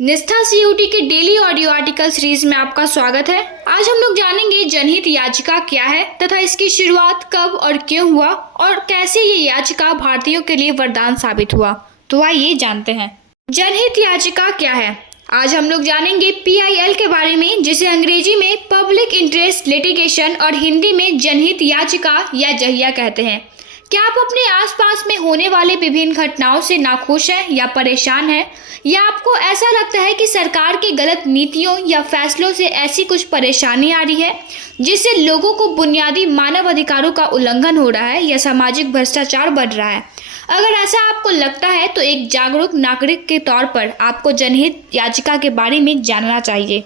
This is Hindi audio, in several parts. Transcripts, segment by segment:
निष्ठा सीयूटी के डेली ऑडियो आर्टिकल सीरीज में आपका स्वागत है। आज हम लोग जानेंगे जनहित याचिका क्या है तथा इसकी शुरुआत कब और क्यों हुआ और कैसे ये याचिका भारतीयों के लिए वरदान साबित हुआ। तो आइए जानते हैं जनहित याचिका क्या है। आज हम लोग जानेंगे PIL के बारे में, जिसे अंग्रेजी में पब्लिक इंटरेस्ट लिटिगेशन और हिंदी में जनहित याचिका या जहिया कहते हैं। क्या आप अपने आसपास में होने वाले विभिन्न घटनाओं से नाखुश हैं या परेशान हैं, या आपको ऐसा लगता है कि सरकार की गलत नीतियों या फैसलों से ऐसी कुछ परेशानी आ रही है जिससे लोगों को बुनियादी मानव अधिकारों का उल्लंघन हो रहा है या सामाजिक भ्रष्टाचार बढ़ रहा है? अगर ऐसा आपको लगता है तो एक जागरूक नागरिक के तौर पर आपको जनहित याचिका के बारे में जानना चाहिए।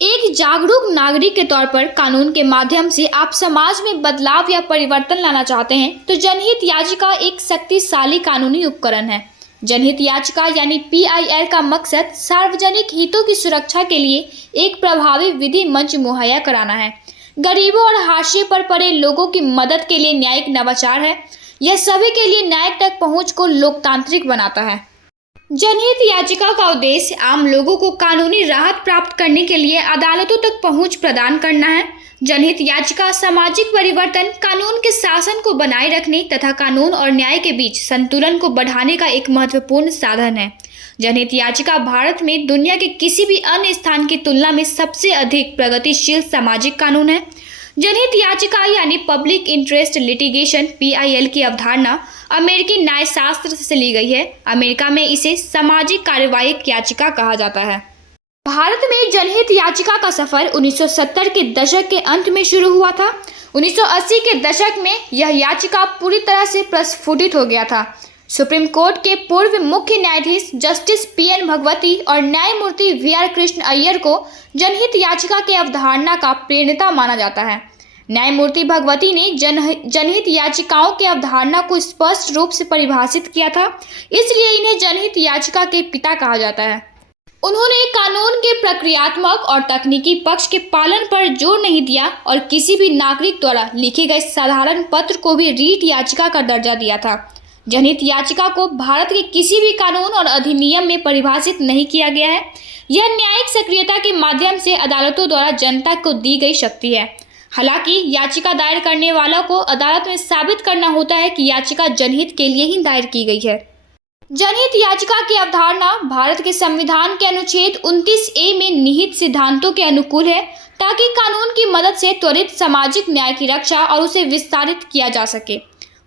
एक जागरूक नागरिक के तौर पर कानून के माध्यम से आप समाज में बदलाव या परिवर्तन लाना चाहते हैं तो जनहित याचिका एक शक्तिशाली कानूनी उपकरण है। जनहित याचिका यानी PIL का मकसद सार्वजनिक हितों की सुरक्षा के लिए एक प्रभावी विधि मंच मुहैया कराना है। गरीबों और हाशिए पर पड़े लोगों की मदद के लिए न्यायिक नवाचार है। यह सभी के लिए न्याय तक पहुंच को लोकतांत्रिक बनाता है। जनहित याचिका का उद्देश्य आम लोगों को कानूनी राहत प्राप्त करने के लिए अदालतों तक पहुंच प्रदान करना है। जनहित याचिका सामाजिक परिवर्तन, कानून के शासन को बनाए रखने तथा कानून और न्याय के बीच संतुलन को बढ़ाने का एक महत्वपूर्ण साधन है। जनहित याचिका भारत में दुनिया के किसी भी अन्य स्थान की तुलना में सबसे अधिक प्रगतिशील सामाजिक कानून है। जनहित याचिका यानी पब्लिक इंटरेस्ट लिटिगेशन PIL की अवधारणा अमेरिकी न्यायशास्त्र से ली गई है। अमेरिका में इसे सामाजिक कार्यवाही याचिका कहा जाता है। भारत में जनहित याचिका का सफर 1970 के दशक के अंत में शुरू हुआ था। 1980 के दशक में यह याचिका पूरी तरह से प्रस्फुटित हो गया था। सुप्रीम कोर्ट के पूर्व मुख्य न्यायाधीश जस्टिस PN भगवती और न्यायमूर्ति VR कृष्ण अय्यर को जनहित याचिका की अवधारणा का प्रणेता माना जाता है। न्यायमूर्ति भगवती ने जनहित याचिकाओं की अवधारणा को स्पष्ट रूप से परिभाषित किया था, इसलिए इन्हें जनहित याचिका के पिता कहा जाता है। उन्होंने कानून के प्रक्रियात्मक और तकनीकी पक्ष के पालन पर जोर नहीं दिया और किसी भी नागरिक द्वारा लिखे गए साधारण पत्र को भी रीट याचिका का दर्जा दिया था। जनहित याचिका को भारत के किसी भी कानून और अधिनियम में परिभाषित नहीं किया गया है। यह न्यायिक सक्रियता के माध्यम से अदालतों द्वारा जनता को दी गई शक्ति है। हालांकि याचिका दायर करने वालों को अदालत में साबित करना होता है कि याचिका जनहित के लिए ही दायर की गई है। जनहित याचिका की अवधारणा भारत के संविधान के अनुच्छेद 29A में निहित सिद्धांतों के अनुकूल है, ताकि कानून की मदद से त्वरित सामाजिक न्याय की रक्षा और उसे विस्तारित किया जा सके।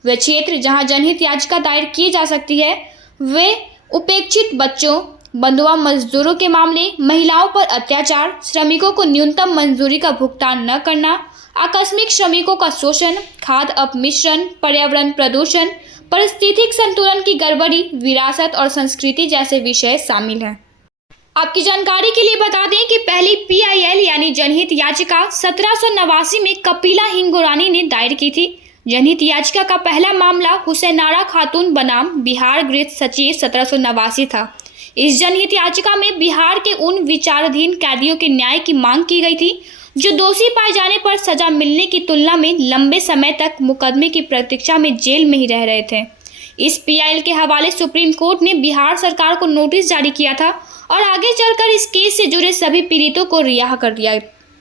वे क्षेत्र जहां जनहित याचिका दायर की जा सकती है वे उपेक्षित बच्चों, बंधुआ मजदूरों के मामले, महिलाओं पर अत्याचार, श्रमिकों को न्यूनतम मंजूरी का भुगतान न करना, आकस्मिक श्रमिकों का शोषण, खाद्य अपमिश्रण, पर्यावरण प्रदूषण, पारिस्थितिक संतुलन की गड़बड़ी, विरासत और संस्कृति जैसे विषय शामिल हैं। आपकी जानकारी के लिए बता दें कि पहली PIL यानी जनहित याचिका 1789 में कपिला हिंगोरानी ने दायर की थी। जनहित याचिका का पहला मामला हुसैनारा खातून बनाम बिहार गृह सचिव 1789 था। इस जनहित याचिका में बिहार के उन विचाराधीन कैदियों के न्याय की मांग की गई थी जो दोषी पाए जाने पर सजा मिलने की तुलना में लंबे समय तक मुकदमे की प्रतीक्षा में जेल में ही रह रहे थे। इस PIL के हवाले सुप्रीम कोर्ट ने बिहार सरकार को नोटिस जारी किया था और आगे चलकर इस केस से जुड़े सभी पीड़ितों को रिहा कर दिया।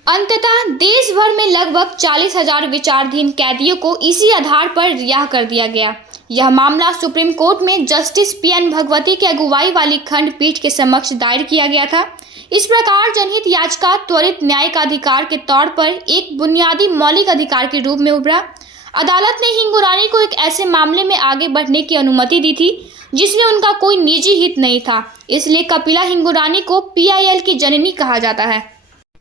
अंततः देश भर में लगभग 40,000 विचाराधीन कैदियों को इसी आधार पर रिहा कर दिया गया। यह मामला सुप्रीम कोर्ट में जस्टिस PN भगवती की अगुवाई वाली खंडपीठ के समक्ष दायर किया गया था। इस प्रकार जनहित याचिका त्वरित न्याय का अधिकार के तौर पर एक बुनियादी मौलिक अधिकार के रूप में उभरा। अदालत ने हिंगोरानी को एक ऐसे मामले में आगे बढ़ने की अनुमति दी थी जिसमें उनका कोई निजी हित नहीं था, इसलिए कपिला हिंगोरानी को PIL की जननी कहा जाता है।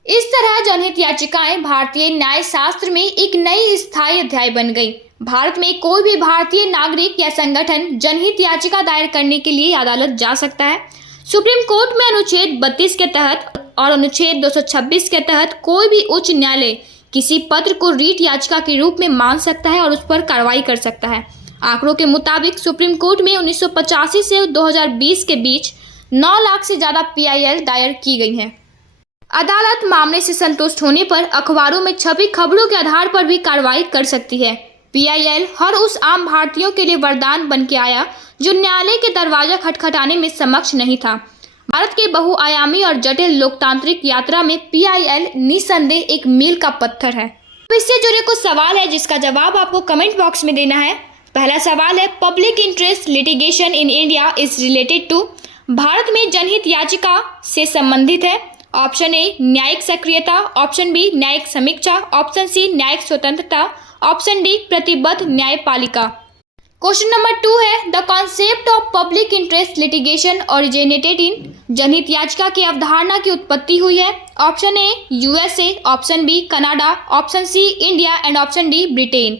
इस तरह जनहित याचिकाएं भारतीय न्याय शास्त्र में एक नई स्थायी अध्याय बन गई। भारत में कोई भी भारतीय नागरिक या संगठन जनहित याचिका दायर करने के लिए अदालत जा सकता है। सुप्रीम कोर्ट में अनुच्छेद 32 के तहत और अनुच्छेद 226 के तहत कोई भी उच्च न्यायालय किसी पत्र को रीट याचिका के रूप में मान सकता है और उस पर कार्रवाई कर सकता है। आंकड़ों के मुताबिक सुप्रीम कोर्ट में 1985 से 2020 के बीच 9 लाख से ज़्यादा PIL दायर की गई हैं। अदालत मामले से संतुष्ट होने पर अखबारों में छपी खबरों के आधार पर भी कार्रवाई कर सकती है। PIL हर उस आम भारतीयों के लिए वरदान बन के आया जो न्यायालय के दरवाजा खटखटाने में समक्ष नहीं था। भारत के बहुआयामी और जटिल लोकतांत्रिक यात्रा में PIL निस्संदेह एक मील का पत्थर है। अब इससे जुड़े कुछ सवाल है जिसका जवाब आपको कमेंट बॉक्स में देना है। पहला सवाल है, public interest litigation in India is related to. Bharat में जनहित याचिका से संबंधित है। ऑप्शन ए न्यायिक सक्रियता, ऑप्शन बी न्यायिक समीक्षा, ऑप्शन सी न्यायिक स्वतंत्रता, ऑप्शन डी प्रतिबद्ध न्यायपालिका। क्वेश्चन नंबर 2 है, the concept of public interest litigation originated in. जनहित याचिका की अवधारणा की उत्पत्ति हुई है। Option A USA, option B Canada, option C India and option D Britain.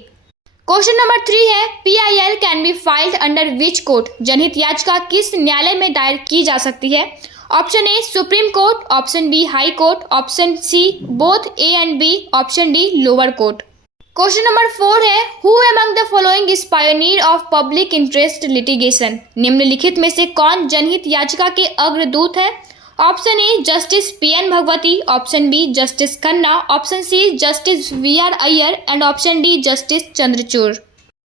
Question number 3 है, PIL can be filed under which court. जनहित याचिका किस न्यायालय में दायर की जा सकती है। Option A supreme court, option B high court, option C both A and B, option D lower court. Question number 4 है, who among the following is pioneer of public interest litigation. निम्नलिखित में से कौन जनहित याचिका के अग्रदूत है। Option A justice PN Bhagwati, option B justice Khanna, option C justice VR Iyer and option D justice Chandrachud.